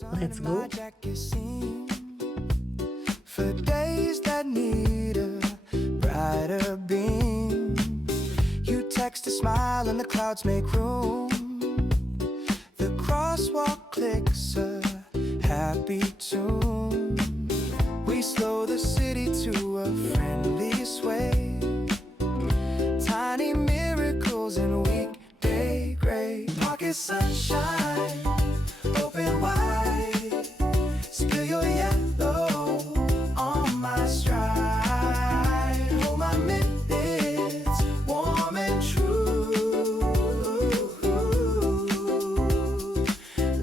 Let's go. For days that need a brighter beam, you text a smile and the clouds make room. The crosswalk clicks a happy tune. We slow the city to a friendly sway. Tiny miracles in weekday gray. Pocket sunshine, open wide. Spill your yellow on my stride. Hold my minutes, warm and true.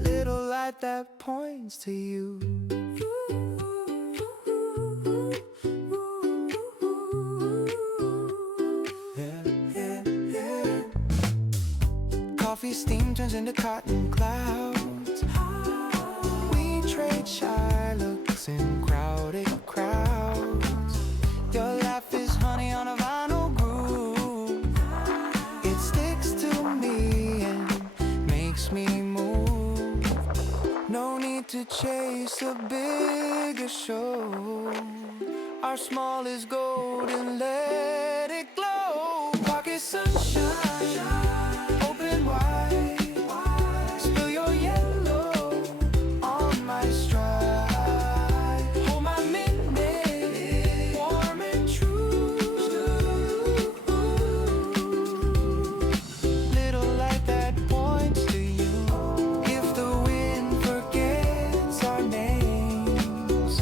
Little light that points to you. Coffee steam turns into cotton clouds. We trade shy looks in crowded crowds. Your laugh is honey on a vinyl groove. It sticks to me and makes me move. No need to chase a bigger show. Our small is gold and let it glow. Pocket sunshine, open wide. Spill your yellow on my stride. Hold my minute, warm and true. Little light that points to you. If the wind forgets our names,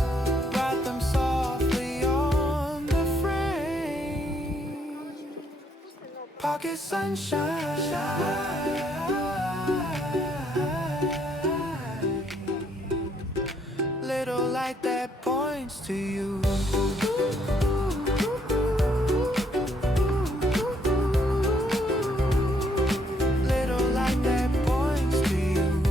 write them softly on the frame. Pocket sunshine, little light that points to you. Little light that points to you.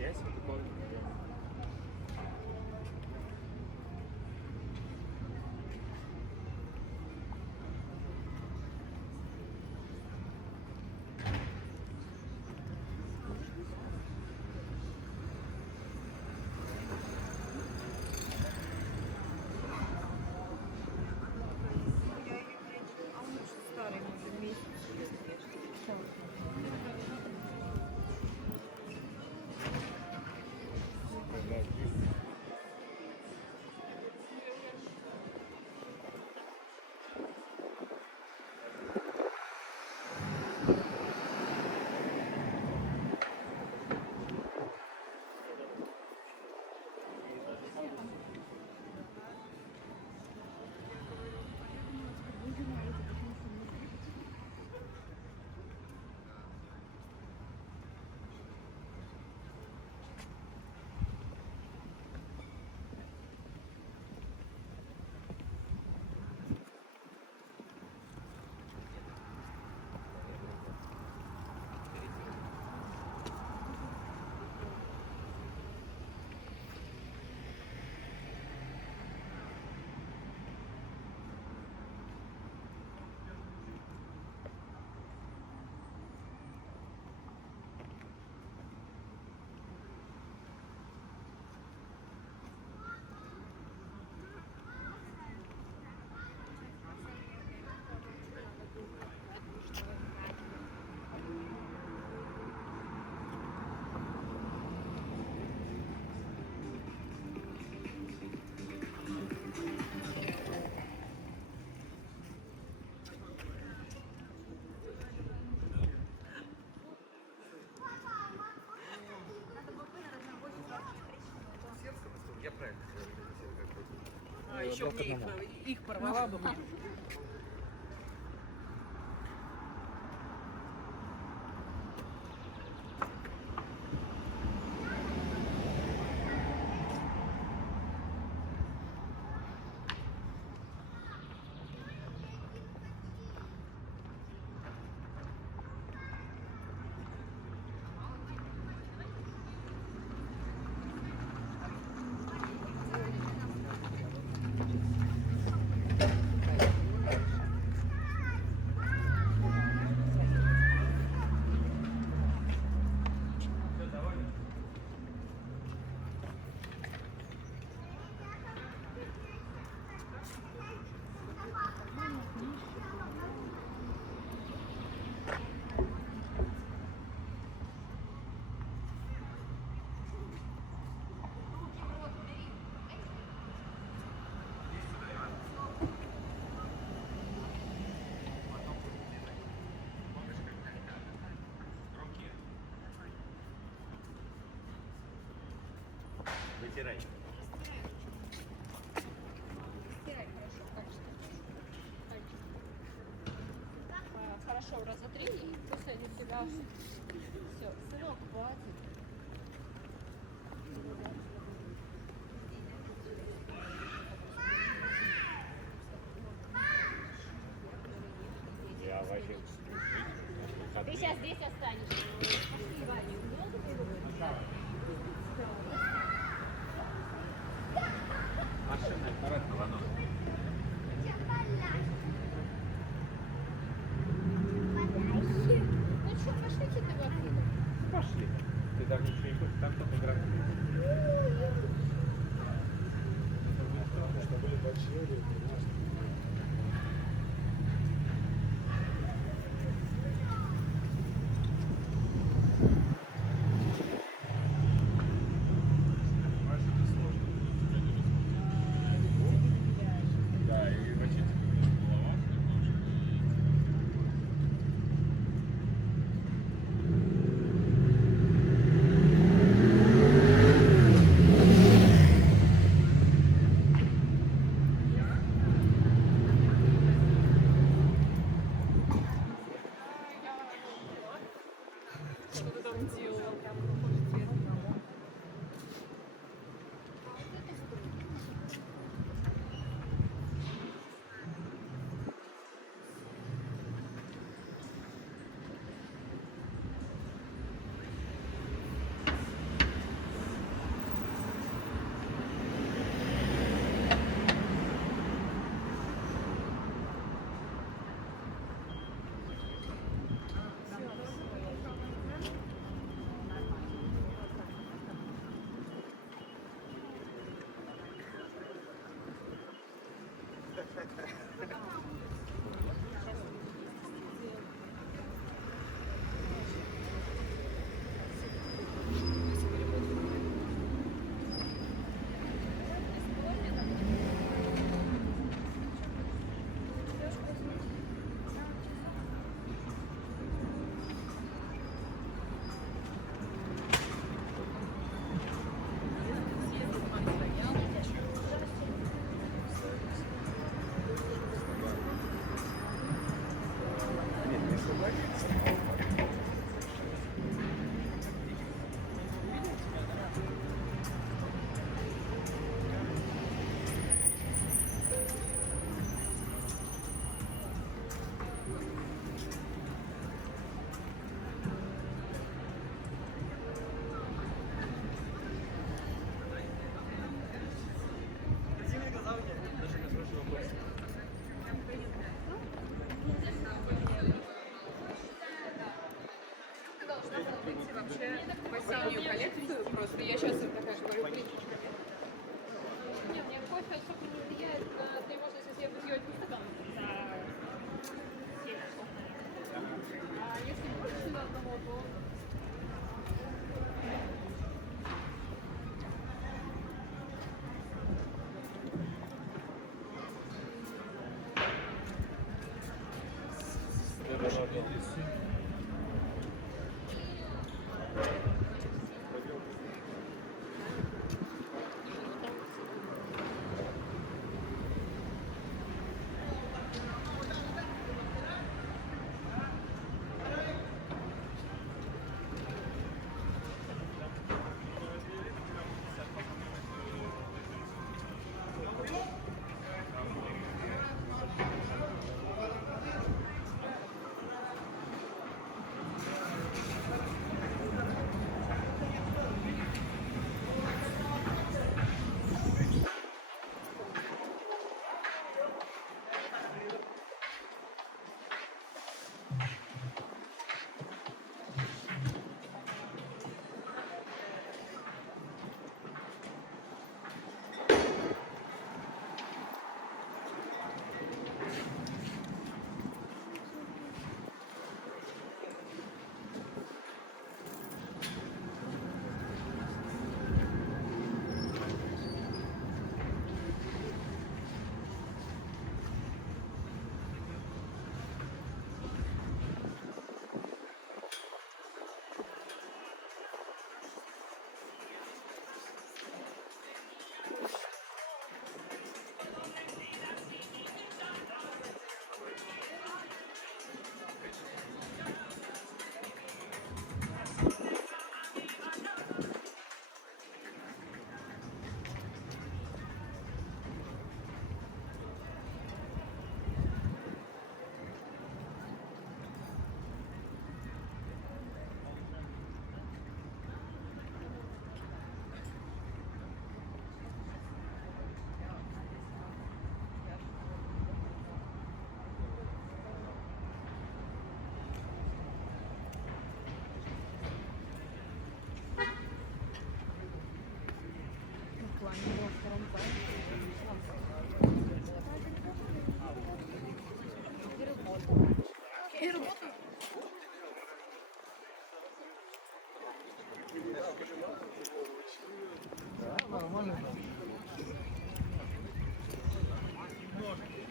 Yes, with the ball. А еще мне их порвала бы мне. Вытирай. Стирай хорошо, качественно. Хорошо, разотри и пусть они тебя... Все, сырок хватит. Я вообще... Ты сейчас здесь останешься. Пошли, Ваня. Машина, аккуратно, ладно. Ну что, пошлите ты во время. Пошли. Ты даже ничего не хочешь, там фотографии. Что были большие, конечно. Что ты там делала? Вообще в осеннюю коллекцию просто я сейчас им такая говорю, плиточка. Нет, мне кофе особо не влияет на тревожность, если я буду делать стакан за 7 часов. А если больше на одного, то... Нормально.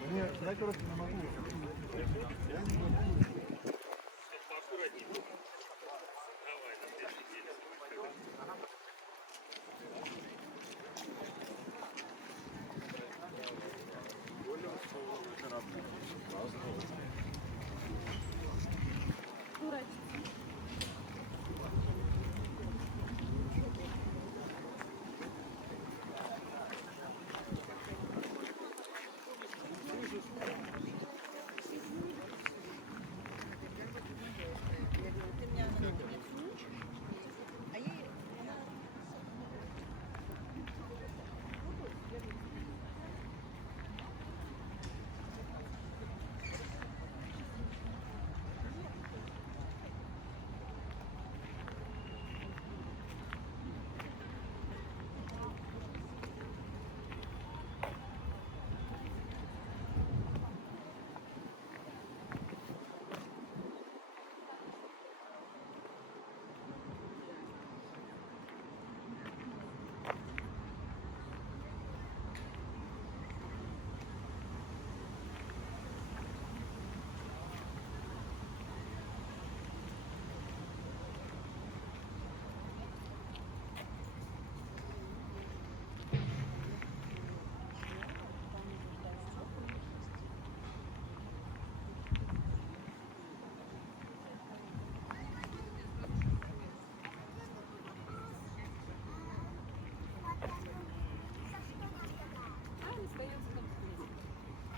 Мне, я, короче, не могу. Я не могу.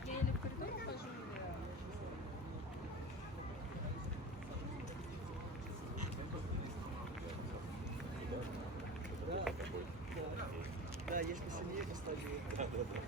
Я или в коридор ухожу, или... Да, есть посильнее поставили. Да, да, да.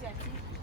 Инициатив.